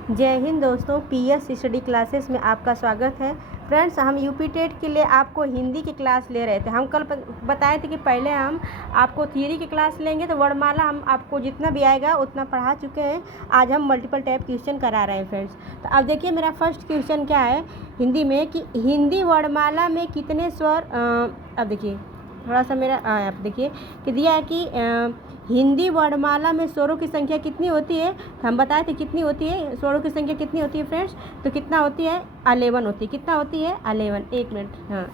जय हिंद दोस्तों, PS study classes में आपका स्वागत है। फ्रेंड्स, हम यूपी टेट के लिए आपको हिंदी की क्लास ले रहे थे। हम कल बताए थे कि पहले हम आपको थियरी की क्लास लेंगे, तो वर्णमाला हम आपको जितना भी आएगा उतना पढ़ा चुके हैं। आज हम मल्टीपल टाइप क्वेश्चन करा रहे हैं फ्रेंड्स। तो अब देखिए मेरा फर्स्ट क्वेश्चन क्या है हिंदी में कि हिंदी वर्णमाला में कितने स्वर अब देखिए थोड़ा सा मेरा आप देखिए कि दिया है कि हिंदी वर्णमाला में स्वरों की संख्या कितनी होती है। तो हम बताए थे कितनी होती है, स्वरों की संख्या कितनी होती है फ्रेंड्स। तो कितना होती है 11 होती है। कितना होती है 11। एक मिनट, हाँ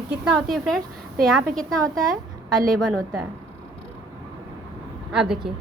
कितना होती है फ्रेंड्स। तो यहाँ पे कितना होता है 11 होता है। अब देखिए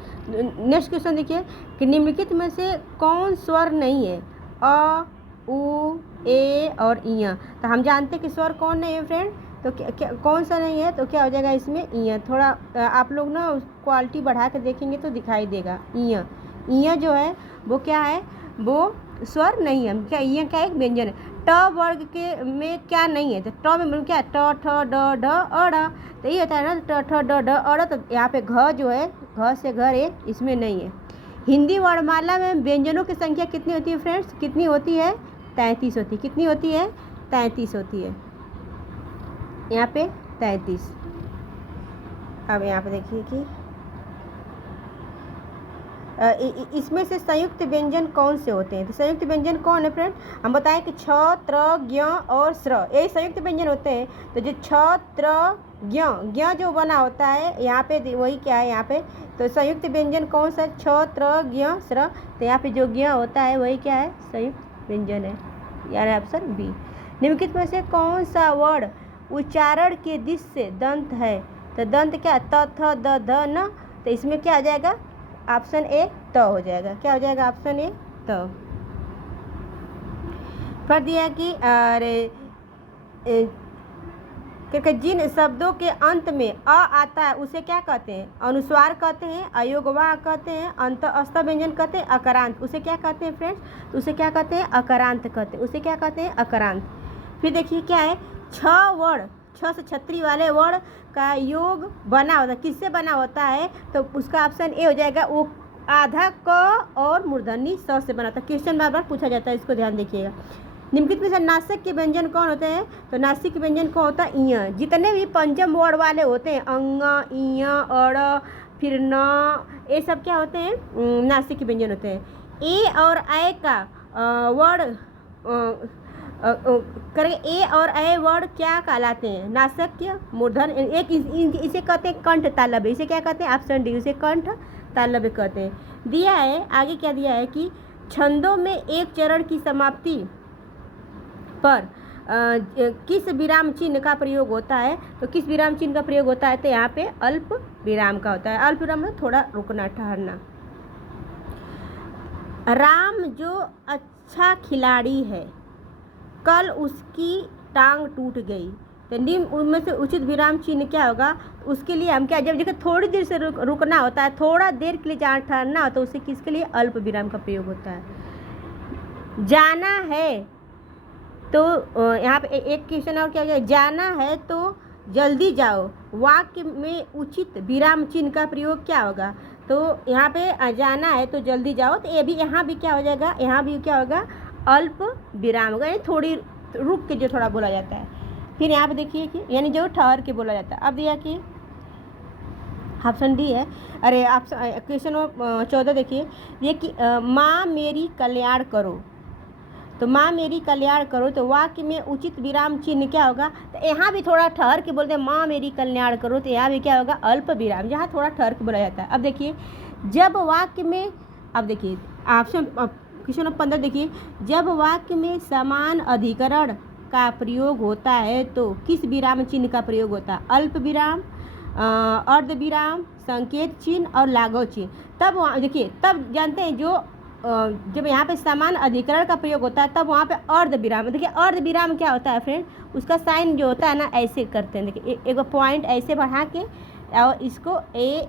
नेक्स्ट क्वेश्चन देखिए कि निम्नलिखित में से कौन स्वर नहीं है, अ उ ए और इया। तो हम जानते हैं कि स्वर कौन नहीं है फ्रेंड। तो क्या कौन सा नहीं है, तो क्या हो जाएगा इसमें इया। थोड़ा आप लोग ना क्वालिटी बढ़ा के देखेंगे तो दिखाई देगा। इया इया जो है वो क्या है, वो स्वर नहीं है। क्या इया क्या एक व्यंजन है। ट वर्ग के में क्या नहीं है, तो ट में क्या है ट ठ ड ढ अ। तो ये होता है ना ट ठ ड ढ अ। तो यहाँ पे घ जो है, घ से घर एक इसमें नहीं है। हिंदी वर्णमाला में व्यंजनों की संख्या कितनी होती है फ्रेंड्स, कितनी होती है 33 होती है। कितनी होती है 33 होती है। यहाँ पे 33। अब यहाँ पे देखिए कि इसमें से संयुक्त व्यंजन कौन से होते हैं। तो संयुक्त व्यंजन कौन है फ्रेंड, हम बताएं कि छ त्र ज्ञ और स्र, यही संयुक्त व्यंजन होते हैं। तो जो छ त्र ज्ञ ज्ञ जो बना होता है यहाँ पे वही क्या है यहाँ पे। तो संयुक्त व्यंजन कौन सा, छ त्र ज्ञ स्र। तो यहाँ पे जो ज्ञ होता है वही क्या है संयुक्त व्यंजन है, यानी ऑप्शन बी। निम्नलिखित में से कौन सा वर्ण उच्चारण के दिश से दंत है। तो दंत क्या त थ द ध न। तो इसमें क्या आ जाएगा ऑप्शन ए त हो जाएगा। क्या हो जाएगा ऑप्शन ए त। फिर दिया कि अरे क्योंकि जिन शब्दों के अंत में अ आता है उसे क्या कहते हैं, अनुस्वार कहते हैं, अयोगवाह कहते हैं, अंतःस्थ व्यंजन कहते हैं, अकारांत। उसे क्या कहते हैं फ्रेंड्स, तो उसे क्या कहते हैं अकारांत कहते हैं। उसे क्या कहते हैं अकारांत। फिर देखिए क्या है छ वर्ण, छ से छत्री वाले वर्ण का योग बना होता है, किससे बना होता है। तो उसका ऑप्शन ए हो जाएगा, वो आधा क और मूर्धन्य स से बना होता है। क्वेश्चन बार बार पूछा जाता है, इसको ध्यान देखिएगा। निम्नलिखित में से नासिक के व्यंजन कौन होते हैं। तो नासिक के व्यंजन कौन होता है इय। जितने भी पंचम वर्ण वाले होते हैं अंग इय अड़ फिर न, ये सब क्या होते हैं नासिक के व्यंजन होते हैं। ए और ए का वर्ण करेंगे, ए और ए वर्ण क्या कहलाते हैं नासिक मूर्धन। एक इसे कहते हैं कंठ तालव्य। इसे क्या कहते हैं ऑप्शन डी, इसे कंठ तालव्य कहते हैं। दिया है आगे क्या दिया है कि छंदों में एक चरण की समाप्ति पर किस विराम चिन्ह का प्रयोग होता है। तो किस विराम चिन्ह का प्रयोग होता है, तो यहाँ पे अल्प विराम का होता है। अल्प विराम में थोड़ा रुकना ठहरना। राम जो अच्छा खिलाड़ी है, कल उसकी टांग टूट गई। तो निम्न उनमें से उचित विराम चिन्ह क्या होगा। उसके लिए हम क्या, जब देखिए थोड़ी देर से रुकना होता है, थोड़ा देर के लिए जहाँ ठहरना होता है, उसे किसके लिए अल्प विराम का प्रयोग होता है। जाना है तो यहाँ पे एक क्वेश्चन और क्या हो गया, जाना है तो जल्दी जाओ, वाक्य में उचित विराम चिन्ह का प्रयोग क्या होगा। तो यहाँ पे जाना है तो जल्दी जाओ, तो ये भी यहाँ भी क्या हो जाएगा, यहाँ भी क्या होगा अल्प विराम होगा, यानी थोड़ी रुक के जो थोड़ा बोला जाता है। फिर यहाँ पे देखिए कि यानी जो ठहर के बोला जाता है। अब दिया कि ऑप्शन डी है। अरे ऑप्शन क्वेश्चन 14 देखिए ये कि माँ मेरी कल्याण करो। तो माँ मेरी कल्याण करो, तो वाक्य में उचित विराम चिन्ह क्या होगा। तो यहाँ भी थोड़ा ठहर के बोलते हैं माँ मेरी कल्याण करो, तो यहाँ भी क्या होगा अल्प विराम, जहाँ थोड़ा ठहर के बोला जाता है। अब देखिए जब वाक्य में, अब देखिए ऑप्शन क्वेश्चन 15 देखिए, जब वाक्य में समान अधिकरण का प्रयोग होता है तो किस विराम चिन्ह का प्रयोग होता है, अल्प विराम, अर्ध विराम, संकेत चिन्ह और लाघव चिन्ह। तब देखिए तब जानते हैं जो जब यहाँ पे समान अधिकरण का प्रयोग होता है तब वहाँ पे अर्ध विराम। देखिए अर्ध विराम क्या होता है फ्रेंड, उसका साइन जो होता है ना ऐसे करते हैं। देखिए एक पॉइंट ऐसे बढ़ा के और इसको ए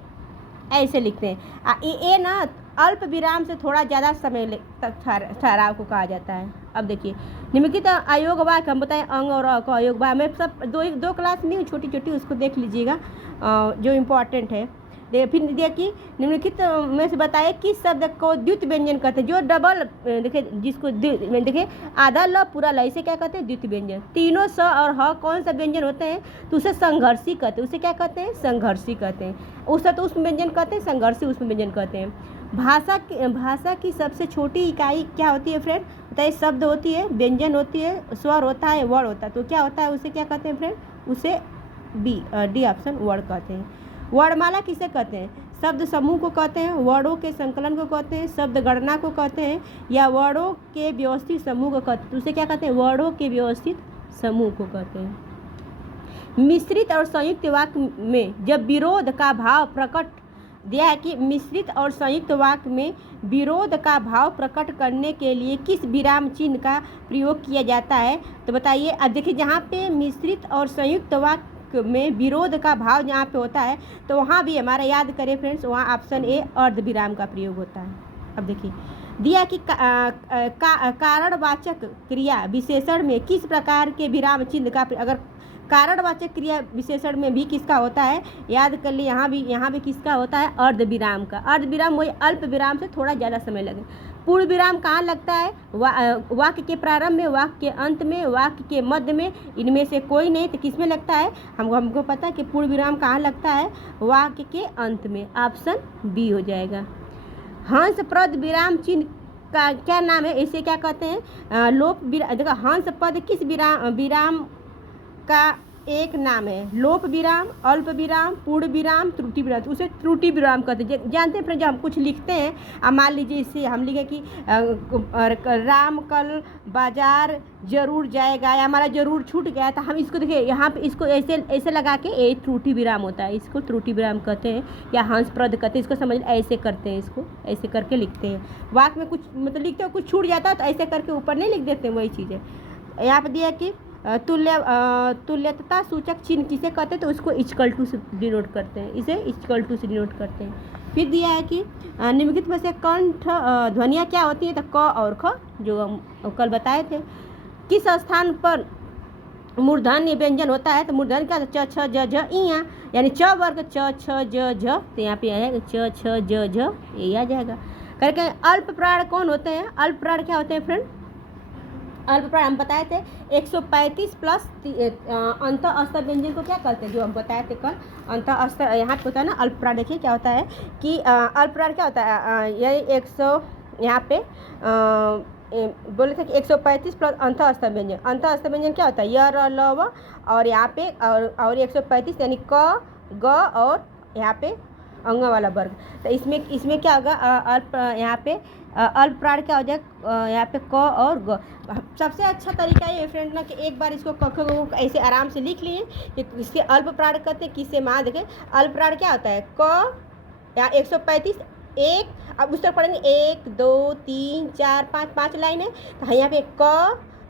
ऐसे लिखते हैं। ए ना अल्प विराम से थोड़ा ज़्यादा समय तक ठहराव को कहा जाता है। अब देखिए निम्नलिखित अयोग वाक्य हम बताएं अंग और अ को अयोग वाक्य में सब दो क्लास नहीं छोटी छोटी, उसको देख लीजिएगा जो इम्पोर्टेंट है। फिर दिया कि निम्नलिखित में से बताइए किस शब्द को द्वितीय व्यंजन कहते हैं। जो डबल देखिए जिसको देखिए आधा ल पूरा ल इसे क्या कहते हैं द्वितीय व्यंजन। तीनों स और ह कौन सा व्यंजन होते हैं तो उसे संघर्षी कहते हैं। उसे क्या कहते हैं संघर्षी कहते हैं। उसे तो उष्म व्यंजन कहते हैं, संघर्षी उष्म व्यंजन कहते हैं। भाषा की सबसे छोटी इकाई क्या होती है फ्रेंड बताइए। शब्द होती है, व्यंजन होती है, स्वर होता है, वर्ण होता है। तो क्या होता है उसे क्या कहते हैं फ्रेंड उसे डी ऑप्शन वर्ण कहते हैं। वर्णमाला किसे कहते हैं। शब्द समूह को कहते हैं, वर्णों के संकलन को कहते हैं, शब्द गणना को कहते हैं, या वर्णों के व्यवस्थित समूह को कहते हैं। तो उसे क्या कहते हैं वर्णों के व्यवस्थित समूह को कहते हैं। मिश्रित और संयुक्त वाक्य में जब विरोध का भाव प्रकट दिया है कि मिश्रित और संयुक्त वाक्य में विरोध का भाव प्रकट करने के लिए किस विराम चिन्ह का प्रयोग किया जाता है। तो बताइए। अब देखिए जहाँ पे मिश्रित और संयुक्त वाक्य में विरोध का भाव जहाँ पे होता है तो वहाँ भी हमारा याद करें फ्रेंड्स वहाँ ऑप्शन ए अर्ध विराम का प्रयोग होता है। अब देखिए दिया कि कारणवाचक क्रिया विशेषण में किस प्रकार के विराम चिन्ह का अगर कारणवाचक क्रिया विशेषण में भी किसका होता है याद कर लिए। यहाँ भी किसका होता है अर्ध विराम का। अर्ध विराम वही अल्प विराम से थोड़ा ज़्यादा समय लगे। पूर्ण विराम कहाँ लगता है वाक्य के प्रारंभ में, वाक्य के अंत में, वाक्य के मध्य में, इनमें से कोई नहीं तो किस में लगता है हमको पता है कि पूर्ण विराम कहाँ लगता है वाक्य के अंत में। ऑप्शन बी हो जाएगा। हंस पद विराम चिन्ह का क्या नाम है इसे क्या कहते हैं लोप विराम। देखो हंस पद किस विराम का एक नाम है। लोप विराम, अल्प विराम, पूर्ण विराम, त्रुटि विराम। तो उसे त्रुटि विराम कहते हैं। जानते हैं फ्रेंड जब हम कुछ लिखते हैं अब मान लीजिए इससे हम लिखे कि राम कल बाजार जरूर जाएगा या हमारा जरूर छूट गया तो हम इसको देखिए यहाँ पे इसको ऐसे लगा के ये त्रुटि विराम होता है। इसको त्रुटि विराम कहते हैं या हंस पद कहते हैं। इसको समझ ऐसे करते हैं, इसको ऐसे करके लिखते हैं। वाक्य में कुछ मतलब लिखते हो कुछ छूट जाता है तो ऐसे करके ऊपर नहीं लिख देते हैं। वही चीज़ है यहाँ पर दिया कि तुल्यता सूचक चिन्ह किसे कहते हैं तो उसको इक्वल टू से डिनोट करते हैं। इसे इक्वल टू से डिनोट करते हैं। फिर दिया है कि निम्नलिखित में से कंठ ध्वनियाँ क्या होती हैं तो क और ख जो हम कल बताए थे। किस स्थान पर मूर्धन्य व्यंजन होता है तो मूर्धन्य क्या च छ ज झ इया यानी च वर्ग च छ ज झ तो यहाँ पे आएगा च छ ज झ ये आ जाएगा। करके अल्प प्राण कौन होते हैं। अल्प प्राण क्या होते हैं फ्रेंड अल्प प्राण हम बताए थे 135 प्लस अंत अस्तर व्यंजन को क्या कहते हैं जो हम बताए थे कल अंत अस्तर। यहाँ पे होता है ना अल्प प्राण। देखिए क्या होता है कि अल्प प्राण क्या होता है यही 100 यहाँ पे बोले थे कि 135 प्लस अंत अस्तर व्यंजन। अंत अस्तर व्यंजन क्या होता है य र ल व और यहाँ पे और 135 यानी क ग और यहाँ पे अंग वाला वर्ग। तो इसमें क्या होगा अल्प यहाँ पे अल्प प्राण क्या हो जाएगा यहाँ पे क और ग। सबसे अच्छा तरीका ये फ्रेंड ना कि एक बार इसको क को ऐसे आराम से लिख लिए कि इसके अल्प प्राण कहते हैं किससे माँ देखें। अल्प प्राण क्या होता है क यहाँ 135 एक अब उस तरफ पढ़ेंगे 1 2 3 4 5 5 लाइन है तो यहाँ पे क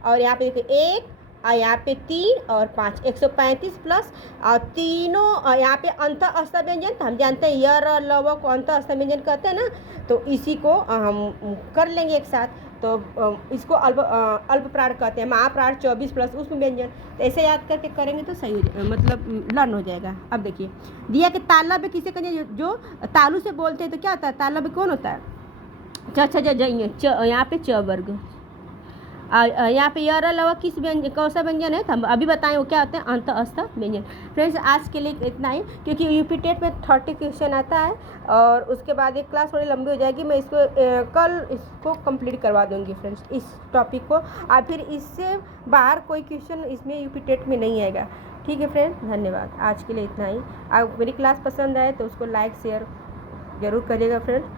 और यहाँ पे देखिए 1 और यहाँ पे 3 और 5 135 प्लस और तीनों और यहाँ पे अंत अस्तर व्यंजन तो हम जानते हैं य र ल व को अंत अस्तर व्यंजन कहते हैं ना। तो इसी को हम कर लेंगे एक साथ। तो इसको अल्प प्राण कहते हैं। महाप्राण 24 प्लस उसमें व्यंजन। तो ऐसे याद करके करेंगे तो सही हो मतलब लर्न हो जाएगा। अब देखिए दिया कि तालव्य किसे कहते हैं जो तालु से बोलते हैं तो क्या होता है तालव्य कौन होता है च छ ज यहाँ पे च वर्ग यहाँ पे य र ल व किस व्यंजन कौन सा व्यंजन है तो हम अभी बताएं वो क्या होते हैं अंत अस्तर व्यंजन। फ्रेंड्स आज के लिए इतना ही क्योंकि यूपी टेट में 30 क्वेश्चन आता है और उसके बाद एक क्लास थोड़ी लंबी हो जाएगी। मैं इसको कल इसको कंप्लीट करवा दूंगी फ्रेंड्स इस टॉपिक को और फिर इससे बाहर कोई क्वेश्चन इसमें यूपी टेट में नहीं आएगा। ठीक है फ्रेंड्स धन्यवाद। आज के लिए इतना ही। आप मेरी क्लास पसंद आए तो उसको लाइक शेयर ज़रूर करिएगा फ्रेंड्स।